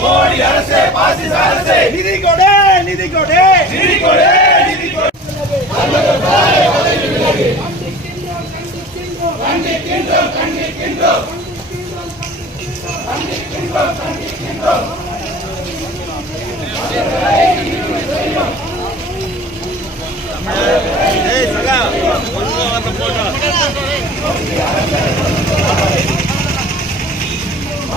மோடி அரசே பாசிச அரசே. நிதி கொடு நிதி கொடு. நிதி கொடு நிதி கொடு. கண்டிக்கின்றோம் கண்டிக்கின்றோம்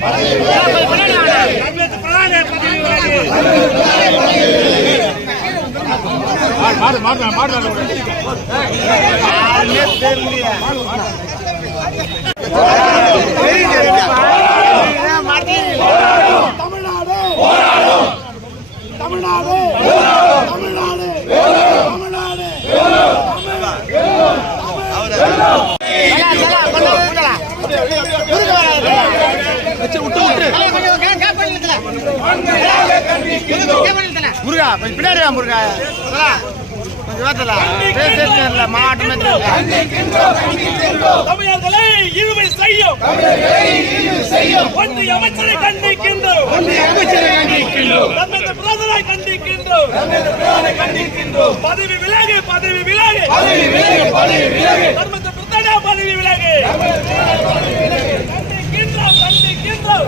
தலைவர் தளபதி வாழ்கவே தமிழ்நாடு தமிழ்நாடு முருகா கொஞ்சம் பின்னாடி வா முருகா. கொஞ்சம் வேத்தல பேசல மாட்டமே தமிழர்களை இழுவை செய்யும். ஒன்றிய அமைச்சரை கண்டிக்கின்றோம். ஒன்றிய அமைச்சரை கண்டிக்கின்றோம் பிரதமரை கண்டிக்கின்றோம். பிரதமரை கண்டிக்கின்றோம் பதவி விலகு பதவி விலகு. பதவி விலகு பதவி விலகு பதவி விலகு கண்டிக்கின்றோம் கண்டிக்கின்றோம்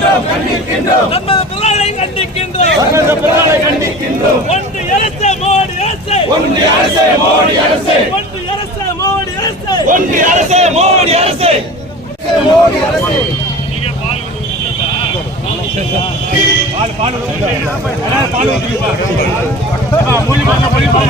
கண்டிக்கின்றோம். கண்டிக்கின்றோம். தன்மத்த பிரதமரை கண்டிக்கின்றோம். தன்மத்த பிரதமரை கண்டிக்கின்றோம். ஒன்றிய அரசு மோடி அரசு. ஒன்றிய அரசு மோடி அரசு. ஒன்றிய அரசு மோடி அரசு. ஒன்றிய அரசு மோடி அரசு. பின்னாடி ஹலோ அகிய Tamil Nadu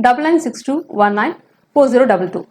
double nine six two one nine four zero double two.